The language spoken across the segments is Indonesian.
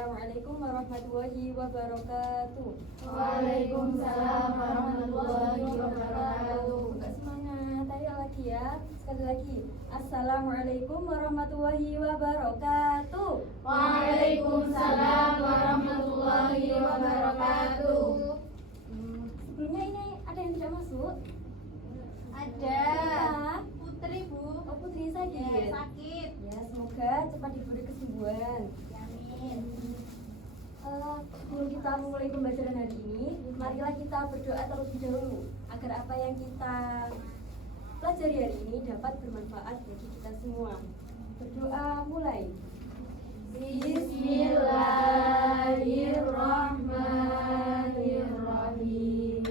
Assalamualaikum warahmatullahi wabarakatuh. Waalaikumsalam warahmatullahi wabarakatuh. Buka semangat. Ayo lagi ya. Sekali lagi. Assalamualaikum warahmatullahi wabarakatuh. Waalaikumsalam warahmatullahi wabarakatuh. Sebelumnya ini ada yang tidak masuk? Ada. Siapa? Putri, Bu. Oh, Putri sakit. Sakit. Ya, semoga cepat diberi kesembuhan. Amin. Sebelum kita mulai pembelajaran hari ini, marilah kita berdoa terlebih dahulu agar apa yang kita pelajari hari ini dapat bermanfaat bagi kita semua. Berdoa mulai. Bismillahirrahmanirrahim.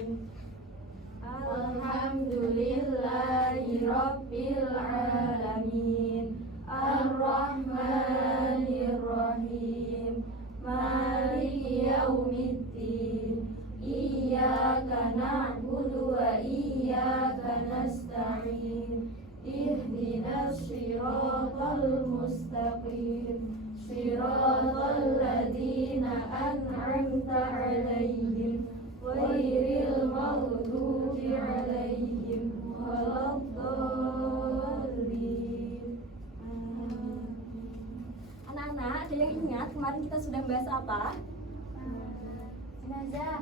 Alhamdulillahirabbil alamin. Ar-Rahmanir-Rahim. Maliki yaumiddin. Iyyaka na'budu wa iyyaka nasta'in. Ihdinas siratal mustaqim. Siratal ladzina an'amta 'alaihim ghairil maghdubi 'alaihim waladdallin. Anak-anak, ada yang ingat kemarin kita sudah membahas apa? Jenazah.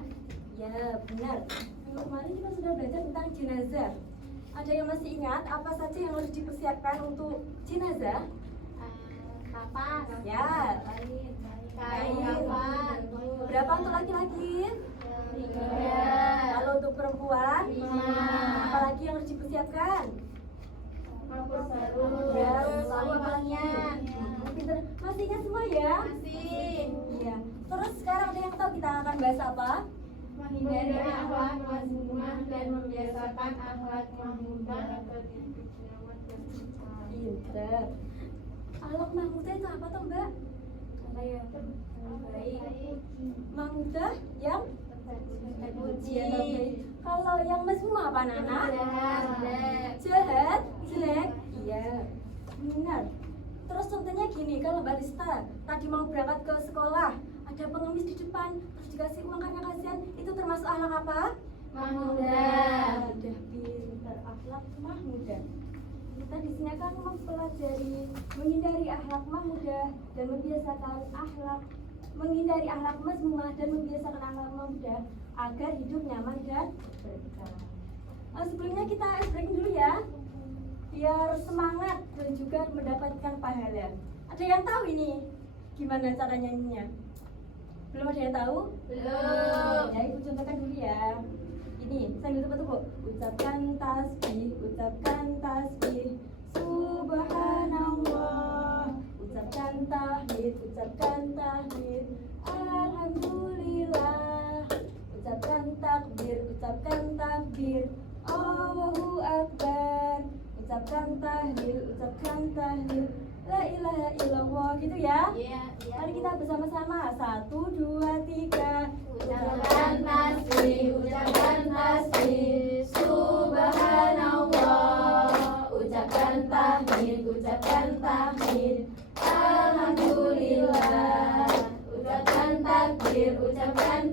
Ya, benar. Minggu kemarin kita sudah belajar tentang jenazah. Ada yang masih ingat apa saja yang harus dipersiapkan untuk jenazah? Kapas. Ya, Kain. Kain. Kafan. berapa untuk laki-laki? 3. Kalau untuk perempuan? 5. Apalagi yang harus dipersiapkan? Kapur baru. Ya, Semuanya. Pinter. Masih ingat semua ya? Masih. Iya. Terus sekarang ada yang tahu kita akan bahas apa? Menghindari akhlak mazmumah dan membiasakan akhlak mahmudah agar hidup selamat dan berkah. Pinter. Akhlak mahmudah itu apa toh, Mbak? Apa ya? Baik. Mahmudah yang Terpuji. ya, baik. Kalau yang mazmumah apa, Nana? Jahat. Jahat, jelek. Iya, benar. Terus contohnya gini, kalau Mbak Rista tadi mau berangkat ke sekolah, ada pengemis di depan, terus dikasih uang karena kasihan, itu termasuk akhlak apa? Mahmudah. Mudah, pintar. Akhlak mahmudah. Kita di sini akan mempelajari menghindari akhlak mahmudah dan membiasakan akhlak menghindari akhlak mazmumah dan membiasakan akhlak mahmudah agar hidup nyaman dan berkah. Sebelumnya kita break dulu ya, biar semangat dan juga mendapatkan pahala. Ada yang tahu ini gimana cara nyanyinya? Belum ada yang tahu? Belum. Ya, ibu contohkan dulu ya. Ini sambil tepuk-tepuk. Ucapkan tasbih, subhanallah. Ucapkan tahmid, alhamdulillah. Ucapkan takbir, Allahu akbar. Ucapkan tahlil, la ilaha illallah, gitu ya. Iya. Mari kita bersama-sama. 1, 2, 3. Ucapkan tasbih, subhanallah. Ucapkan tahmid, alhamdulillah. Ucapkan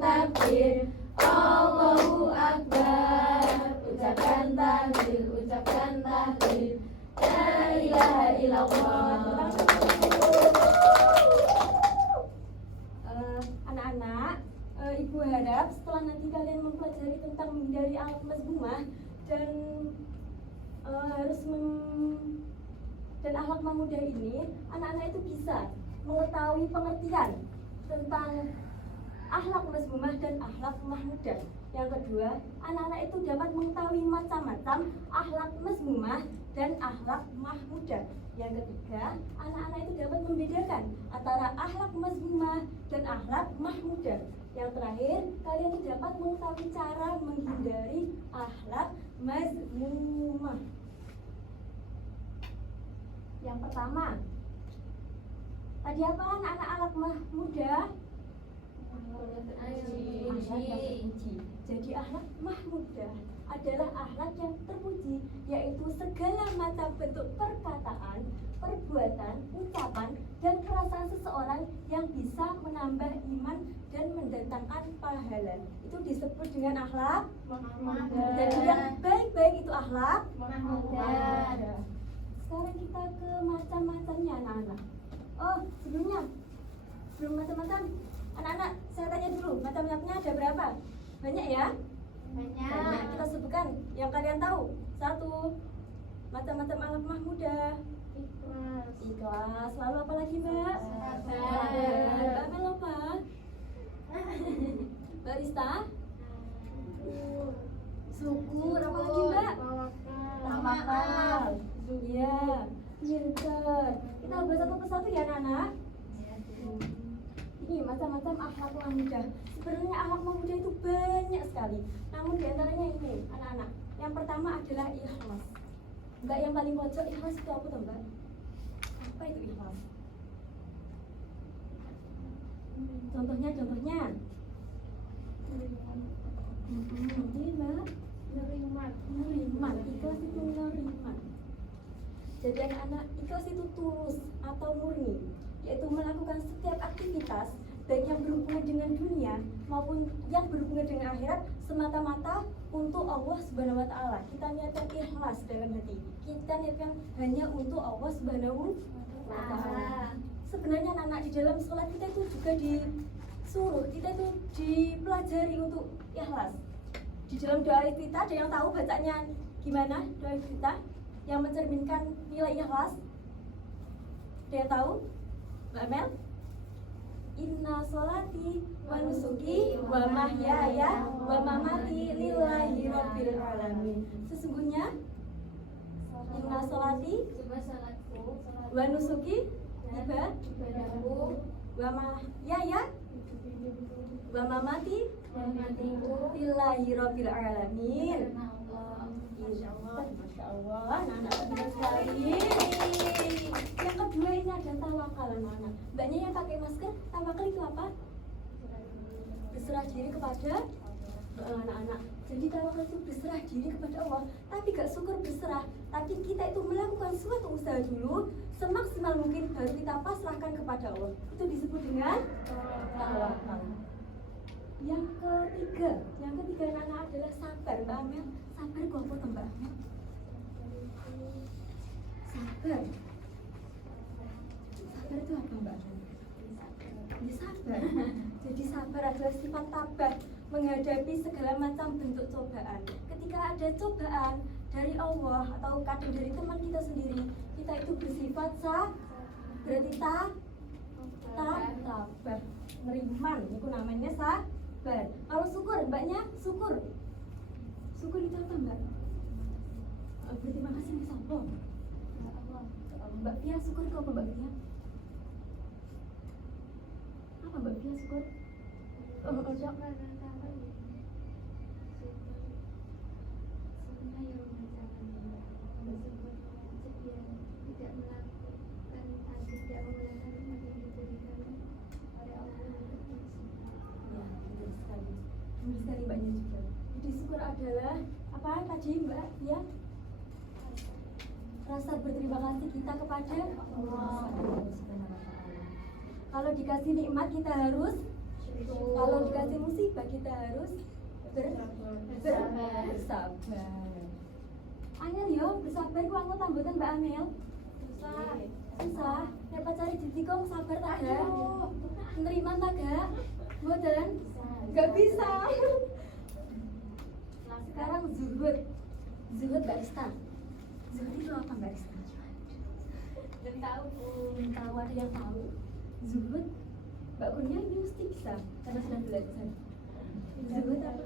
takbir, Allahu akbar. Ucapkan tahlil, la ilaha illallah. Anak-anak, ibu harap setelah nanti kalian mempelajari tentang menghindari akhlak mazmumah dan dan akhlak mahmudah ini, anak-anak itu bisa mengetahui pengertian tentang akhlak mazmumah dan akhlak mahmudah. Yang kedua, anak-anak itu dapat mengetahui macam-macam akhlak mazmumah dan akhlak mahmudah. Yang ketiga, anak-anak itu dapat membedakan antara akhlak mazmumah dan akhlak mahmudah. Yang terakhir, kalian itu dapat mengetahui cara menghindari akhlak mazmumah. Yang pertama, tadi apa anak-anak akhlak mahmudah? Akhlak yang terpuji. Jadi akhlak mahmudah adalah akhlak yang terpuji, yaitu segala macam bentuk perkataan, perbuatan, ucapan, dan perasaan merupakan seseorang yang bisa menambah iman dan mendatangkan pahala. Itu disebut dengan akhlak. Dan yang baik-baik itu akhlak. Sekarang kita ke macam-macamnya anak-anak. Oh, sebelum macam-macam, anak-anak saya tanya dulu, macam-macamnya ada berapa? Banyak ya? Banyak. Kita sebutkan yang kalian tahu. 1. Macam-macam akhlak mahmudah. Ikhlas. Lalu apa lagi, Mbak? Mbak Mel apa? Mbak Rista? Syukur. Apa lagi, Mbak? Tawakal. Iya. Pinter. Kita bahas satu persatu ya, anak-anak. Ini macam-macam akhlak mahmudah. Sebenarnya akhlak mahmudah itu banyak sekali. Namun diantaranya ini, anak-anak. Yang pertama adalah ikhlas. Mbak yang paling pojok, ikhlas itu apa tuh, Mbak? Apa itu ikhlas? Contohnya. Ini Mbak. Neriman. Ikhlas itu neriman. Jadi anak-anak, ikhlas itu tulus atau murni, yaitu melakukan setiap aktivitas baik yang berhubungan dengan dunia maupun yang berhubungan dengan akhirat semata-mata untuk Allah Subhanahu wa taala. Kita niatkan ikhlas dalam hati. Kita niatkan hanya untuk Allah Subhanahu wa taala. Sebenarnya anak-anak di dalam sholat kita itu juga disuruh, kita itu dipelajari untuk ikhlas. Di dalam doa kita ada yang tahu bacanya gimana doa kita yang mencerminkan nilai ikhlas? Ada yang tahu? Mbak Mel? Inna sholati wa nusuki wa mahyaya wa mamati lillahi rabbil alamin. Sesungguhnya inna sholati wa nusuki ibadahku wa mahyaya wa mamati lillahi rabbil alamin. Masya Allah, anak-anak benar sekali. Yang kedua ini ada tawakal, anak-anak. Mbaknya yang pakai masker, tawakal itu apa? Berserah diri kepada anak-anak. Jadi tawakal itu berserah diri kepada Allah. Tapi gak syukur berserah. Tapi kita itu melakukan suatu usaha dulu, semaksimal mungkin baru kita pasrahkan kepada Allah. Itu disebut dengan tawakal. Yang ketiga anak-anak adalah sabar, Mbak Amel. Sabar kok apa tuh, Mbak Amel? Sabar itu apa, Mbak? Ya, sabar. Jadi sabar adalah sifat tabah menghadapi segala macam bentuk cobaan. Ketika ada cobaan dari Allah atau kadang dari teman kita sendiri, kita itu bersifat berarti tabah, neriman. Itu namanya sabar. Kalau syukur, Mbaknya syukur itu apa, Mbak? Berterima kasih nih sapa? Mbak Pia syukur itu apa, Mbak Pia? Apa Mbak Pia syukur? Benar sekali Mbaknya juga. Jadi syukur adalah apa tadi Mbak ya? Rasa berterima kasih kita kepada Allah. Kalau dikasih nikmat kita harus syukur. Kalau dikasih musibah kita harus bersabar. Angel yo bersabar ku anggo tambutan Mbak Amel. Susah. Nek pacare ditikung sabar ta ga? Nerima ta ga? Mboten? Gak bisa. Sekarang zuhud Mbak Rista. Zuhud itu apa Mbak Rista? Belum tahu. Ada yang tahu? Zuhud Mbak Kurnia ini mesti bisa karena sudah belajar. Zuhud apa?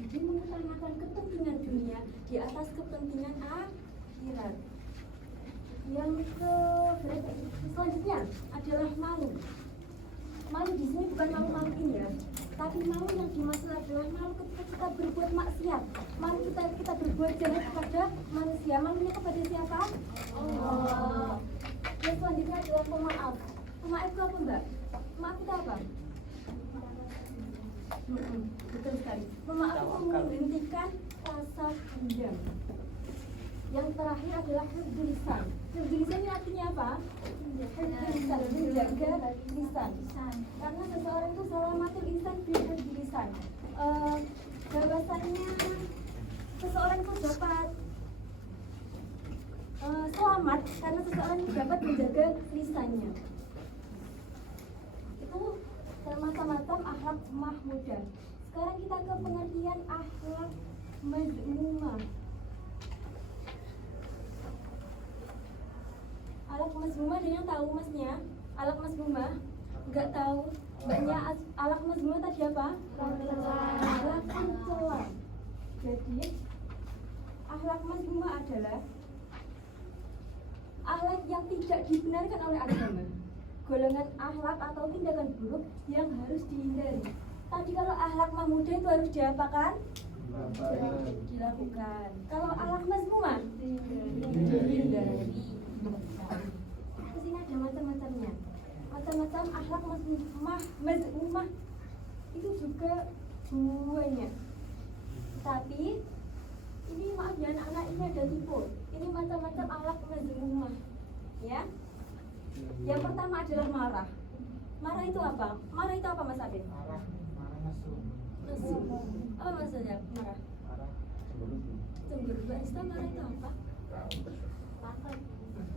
Jadi mengutamakan kepentingan dunia di atas kepentingan akhirat. Yang selanjutnya adalah malu. Malu di sini bukan malu-malu ini ya, tapi malu yang dimaksud adalah malu ketika kita berbuat maksiat. Malu kita berbuat jahat kepada manusia. Malunya kepada siapa? Allah. Yang selanjutnya adalah pemaaf. Pemaaf itu apa Mbak? Maaf itu apa? Betul sekali. Pemaaf itu menghentikan rasa dendam. Yang terakhir adalah hifdzul lisan. Hifdzul lisan ini artinya apa? lisan, menjaga lisan. Karena seseorang itu selamatul insan bihifdz lisan. Bahwasanya seseorang itu dapat selamat karena seseorang itu dapat menjaga lisannya. Itu semacam-macam akhlak mahmudah. Sekarang kita ke pengertian akhlak mazmumah. Akhlak mazmumah ada yang tahu masnya? Akhlak mazmumah? Enggak tahu. Mbaknya akhlak mazmumah tadi apa? Akhlak pencela. Jadi akhlak mazmumah adalah akhlak yang tidak dibenarkan oleh agama. Golongan akhlak atau tindakan buruk yang harus dihindari. Tadi kalau akhlak mahmudah itu harus diapakan? Dilakukan. Kalau akhlak mazmumah dihindari. Terus ini ada macam-macamnya. Macam-macam akhlak mazmumah itu juga banyak. Tapi ini maaf ya anak-anak, ini ada tipe. Ini macam-macam akhlak mazmumah. Ya. Yang pertama adalah marah. Marah itu apa? Marah itu apa Mas Adit? Marah nesu. Nesu. Apa maksudnya marah? Cemburu. Mbak Ista, marah itu apa?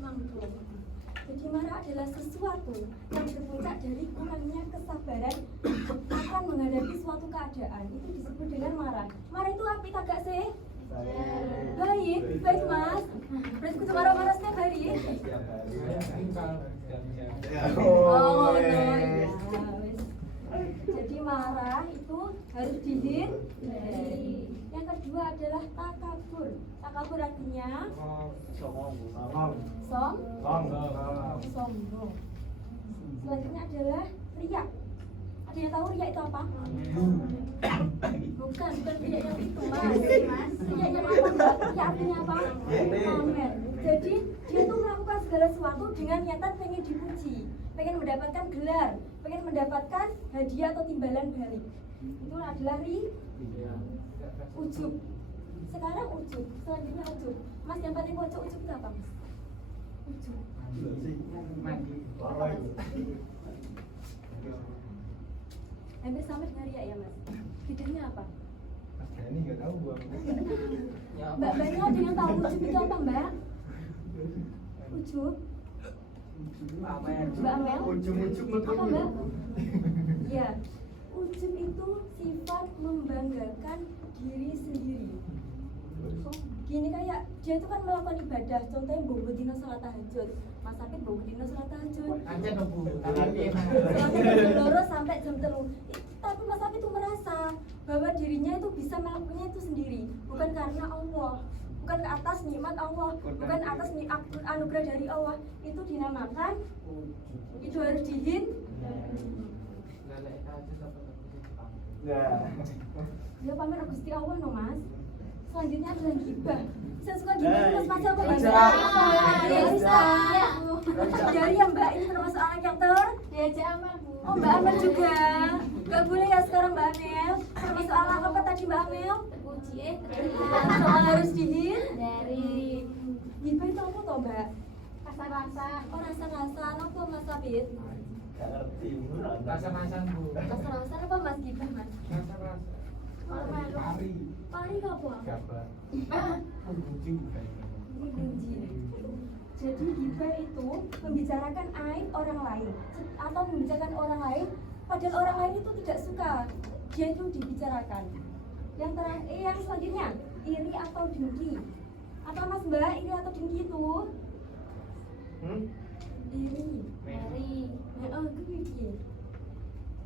Mangkuk. Jadi marah adalah sesuatu yang berpuncak dari kurangnya kesabaran akan menghadapi suatu keadaan. Itu disebut dengan marah. Marah itu apa kagak sih? Baik, baik Mas. Berarti kudu marah-marah setiap hari? Oh, no, ya. Jadi marah itu harus dihindari. Yang kedua adalah takabur. Takabur artinya sombong. Selanjutnya adalah riya. Ada yang tahu riya itu apa? Bukan riya yang itu Mas. Riya yang apa Mbak? Riya artinya apa? Pamer. Jadi dia tuh melakukan segala sesuatu dengan niatan pengen dipuji, pengen mendapatkan gelar, pengen mendapatkan hadiah atau timbalan balik. Itu adalah ujub. Sekarang ujub, selanjutnya ujub. Mas yang paling pojok ujub itu apa Mas? Ujub. Hampir sama dengan riya ya Mas. Bedanya apa? Ini nggak tahu gua. Mbak-mbaknya ada yang tahu ujub itu apa Mbak? Ujub? Mbak Amel? Apa Mbak? Ya, ujub itu sifat membanggakan diri sendiri. Gini kayak dia itu kan melakukan ibadah, contohnya bobo dino salat tahajud. Mas Apit bobo dino salat tahajud. Loro sampai jam 3. Tapi Mas Apit itu merasa bahwa dirinya itu bisa melakukannya itu sendiri, bukan karena Allah, bukan ke atas nikmat Allah, bukan atas anugerah dari Allah. Itu dinamakan itu harus ya pamer Gusti Allah no Mas. Selanjutnya adalah gibah. Saya suka gibah Mas Mas apa Mas? Dari yang Mbak ini termasuk anak yang Diajak amal Bu. Oh Mbak Amel juga. Gak boleh ya sekarang Mbak Amel. Termasuk anak apa tadi Mbak Amel? Terpuji Soal harus dari gibah itu apa toh Mbak? rasa-rasa. Oh rasa-rasa apa Mas Abid? Rasa-rasan Bu. Rasa-rasa apa Mas gibah Mas? Rasa-rasa. Pari apa? Gambar. Kunci. Jadi gibah itu membicarakan aib orang lain atau membicarakan orang lain padahal orang lain itu tidak suka dia itu dibicarakan. Yang terakhir, yang selanjutnya iri atau dengki. Apa Mas Mbak, iri atau dengki itu? Iri. Iri.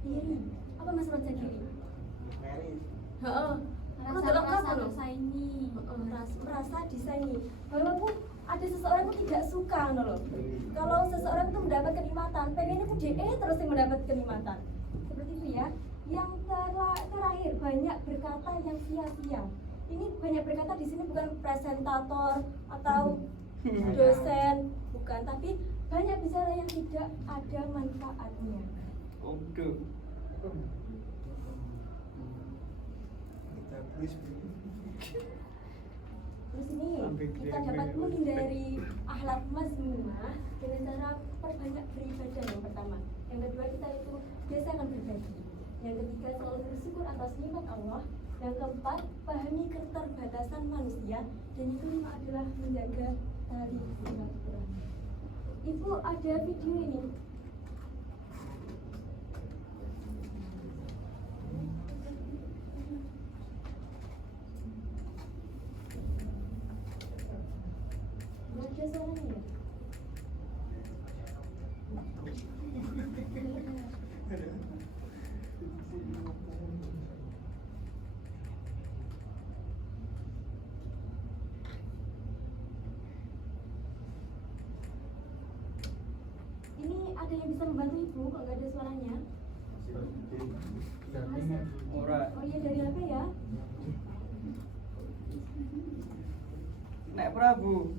Iri. Apa Mas Roja iri? Rasa disaingi. Merasa disaingi. Walaupun ada seseorang itu tidak suka loh. Kalau seseorang itu mendapat kenikmatan, pengennya itu dia terus yang mendapat kenikmatan. Seperti itu ya. Yang terakhir banyak berkata yang sia-sia. Ini banyak berkata di sini bukan presentator atau dosen, bukan, tapi banyak bicara yang tidak ada manfaatnya. Oke. Terus ini kita dapat menghindari akhlak mazmumah dengan cara perbanyak beribadah yang pertama. Yang kedua kita itu biasakan berbagi. Yang ketiga selalu bersyukur atas nikmat Allah. Yang keempat pahami keterbatasan manusia. Dan yang kelima adalah menjaga tali silaturahmi. Ibu ada video ini. Ada suaranya ya? Ini ada yang bisa membantu ibu kalau nggak ada suaranya? Oh iya dari HP ya? Nek Prabu,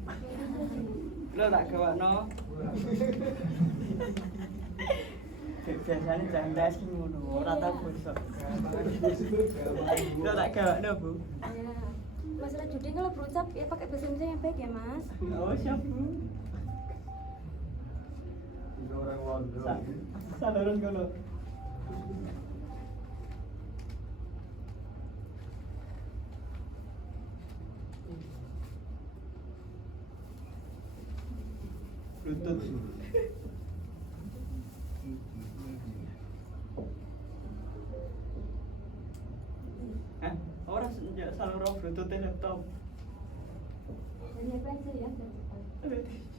lo tak gawakno. Biasanya jangan dasi ngono, ora tau bosok. Lo tak gawakno, Bu. Ya. Masalah judi kalau berucap ya pakai bahasa Indonesia yang baik ya Mas. Oh, siap, Bu. Orang Wondo. Saluran kono. Lutut. Hah? Ora senjak saluran Bluetooth laptop. Dari apa aja ya? Biar cepat.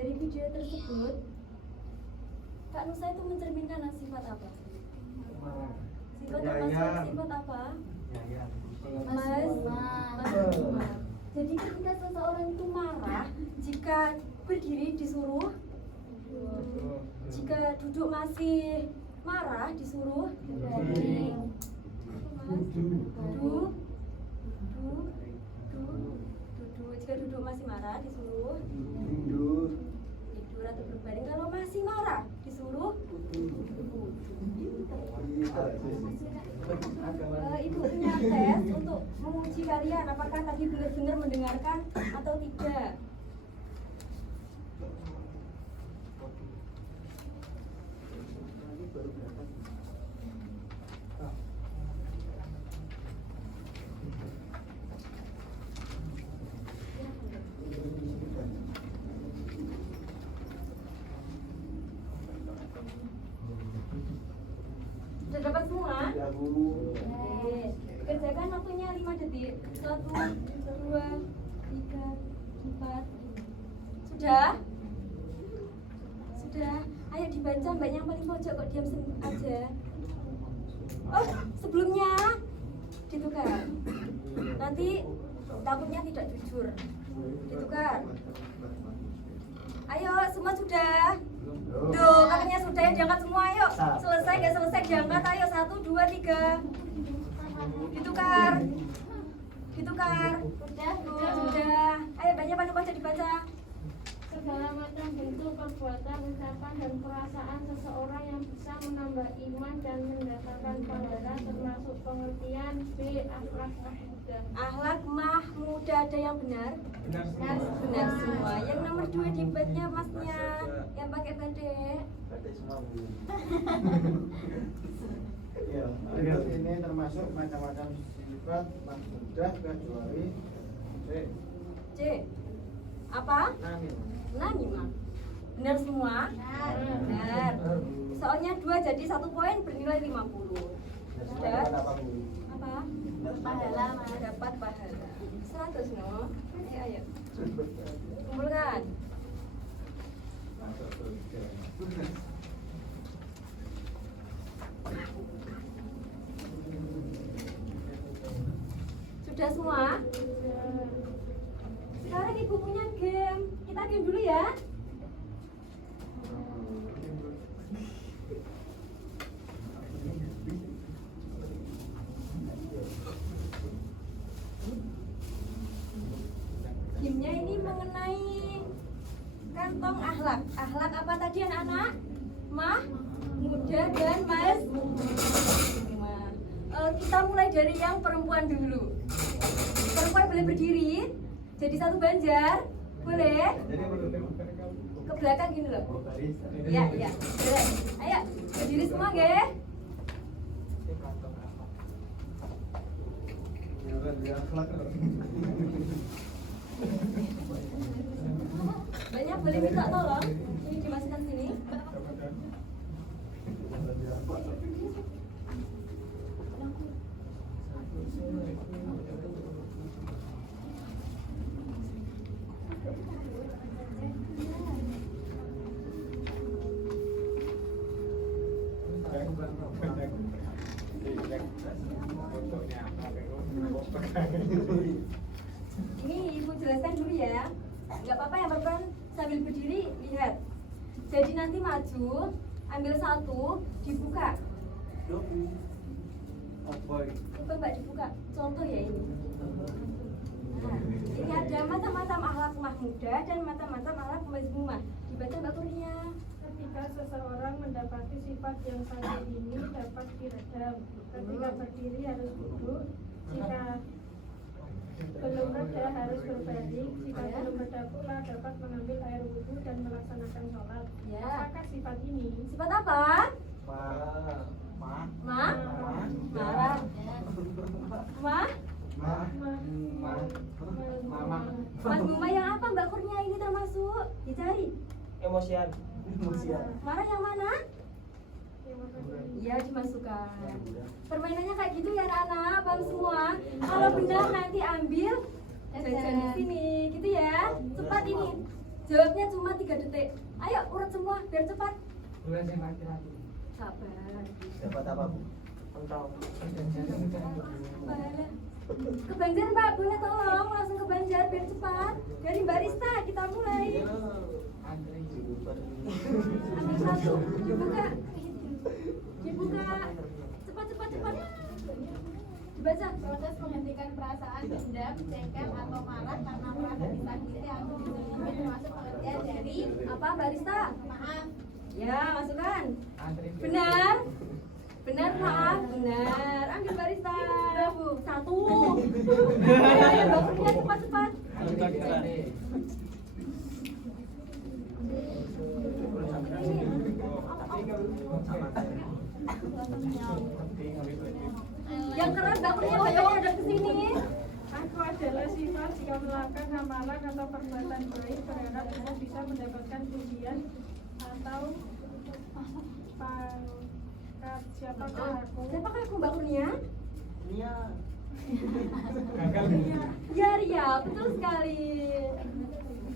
Dari video tersebut, Kak Nusa itu mencerminkan sifat apa? Sifat termasuk sifat apa? Mas. Jadi ketika seseorang itu marah, jika berdiri disuruh, jika duduk masih marah disuruh baring. Duduk. Jika duduk masih marah disuruh tidur atau berbaring. Kalau masih marah disuruh Ibu punya tes untuk menguji kalian apakah tadi benar-benar mendengarkan atau tidak. Sudah dapat semua? Kerjakan waktunya 5 detik. 1, 2, 3, 4. Sudah? Sudah. Ayo dibaca, mbak yang paling pojok kok diam aja. Oh, sebelumnya ditukar. Nanti takutnya tidak jujur. Ditukar. Ayo, semua sudah? Tuh, katanya sudah ya, diangkat semua, ayo. Selesai nggak selesai diangkat, ayo. 1, 2, 3. Ditukar. Ditukar. Sudah. Ayo, banyak paling pojok dibaca. segala macam bentuk perbuatan, ucapan, dan perasaan seseorang yang bisa menambah iman dan mendatangkan pahala, termasuk pengertian B. Akhlak mahmudah. Akhlak mahmudah ada yang benar? Benar semua. Yang nomor 2 di bednya masnya yang pakai badai. Batik semua Bu. Ya, ayat ini termasuk macam-macam sifat mahmudah kecuali C. Apa? Amin. Namimah. Benar semua? Benar. Soalnya 2 jadi 1 poin bernilai 50. Sudah? Apa Bu? Apa? Pahala, dapat pahala 100 no? Ayo. Kumpulkan. Masuk surga. Sudah semua? Sekarang ibu punya game. Kita game dulu ya. Gamenya ini mengenai kantong akhlak. Akhlak apa tadi anak-anak? Muda dan mas. Kita mulai dari yang perempuan dulu. Perempuan boleh berdiri, jadi 1 banjar, boleh? Ke belakang gini loh. Iya, iya. Boleh. Ayo, berdiri semua, nggih? Banyak boleh minta tolong. Ini dimasukkan sini. Ini ibu jelaskan dulu ya. Nggak apa-apa yang perempuan sambil berdiri lihat. Jadi nanti maju, ambil 1, dibuka. Coba mbak dibuka. Contoh ya ini. Nah, ini ada macam-macam akhlak mahmudah dan macam-macam akhlak mazmumah. Dibaca mbak Kurnia. Ketika seseorang mendapati sifat yang satu ini dapat diredam. Ketika berdiri harus duduk. Jika belum reda harus berbalik. Jika belum reda pula dapat mengambil air wudhu dan melaksanakan sholat. Ya. Apakah sifat ini? Sifat apa? Marah. Mazmumah yang apa mbak Kurnia ini termasuk? Dicari. Emosian. Marah yang mana? Iya dimasukkan. Permainannya kayak gitu ya anak-anak, paham semua. Kalau benar nanti ambil jajan di sini, gitu ya. Cepat ini. Jawabnya cuma 3 detik. Ayo urut semua biar cepat. Sabar. Dapat apa Bu? Pahala. Ke Banjar mbak, boleh tolong langsung ke Banjar biar cepat. Dari Mbak Rista kita mulai. Ambil 1, dibuka. Cepat. Dibaca. Proses menghentikan perasaan dendam, jengkel atau marah karena merasa disakiti atau dizalimi termasuk pengertian dari Apa Mbak Rista? maaf. Ya, masukkan. Benar. Benar, maaf. Benar. Ambil Mbak Rista. 1. Ayo, Mbak Kurnia cepat. Yang keren Mbak Kurnia kayaknya ada kesini. Aku adalah sifat jika melakukan amalan atau perbuatan baik berharap aku bisa mendapatkan pujian atau pangkat. Siapakah aku? Siapakah aku Mbak Kurnia? Iya. Ya Ria, betul sekali.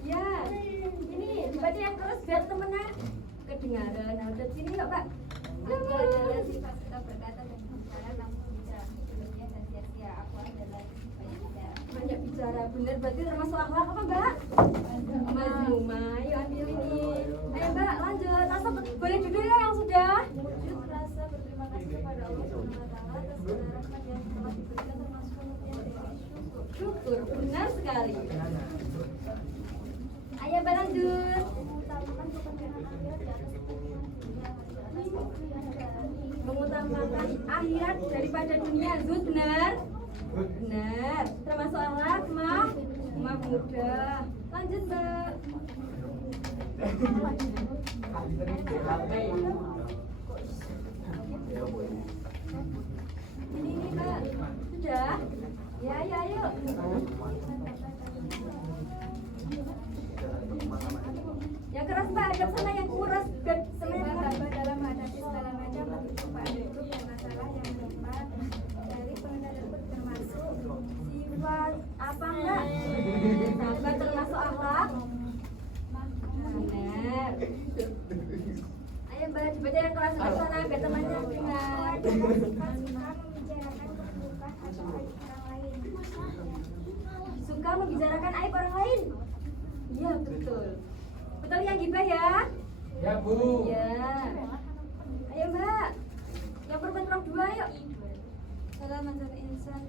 Ya, ini baca yang keras biar temennya kedengaran. Nah, udah sini yuk Pak. Aku adalah sifat suka berkata dan bicara namun bisa berlebihan dan sia-sia. Aku adalah banyak bicara. Banyak bicara, bener berarti termasuk akhlak apa Mbak? Mazmumah, yuk ambil ini. Ayo Mbak, lanjut. Rasa boleh duduk ya yang sudah. Wujud rasa berterima kasih kepada Allah SWT atas segala rahmat yang telah diberikan termasuk pengertian dari syukur. Syukur, benar sekali. Ayo Mbak lanjut. Mengutamakan kepentingan akhirat di atas kepentingan dunia. Mengutamakan akhirat daripada dunia. Zut, benar? Benar. Termasuk akhlak muda. Lanjut Mbak. Ini Mbak. Sudah? Ya, ayo. Yang keras Mbak, hadap sana yang keras. Sifat hamba dalam menghadapi segala macam percobaan hidup dan masalah yang menimpa dari pengendalian pun termasuk Sifat apa Mbak? Sahabat termasuk akhlak. Benar. Ayo Mbak, dibaca yang keras hadap sana biar temannya dengar. suka membicarakan aib orang lain. Suka membicarakan aib orang lain. Iya betul. Betul yang gibah ya? Ya Bu. Iya. Ayo Mbak. Yang perempuan dua yuk. Salah mantan insan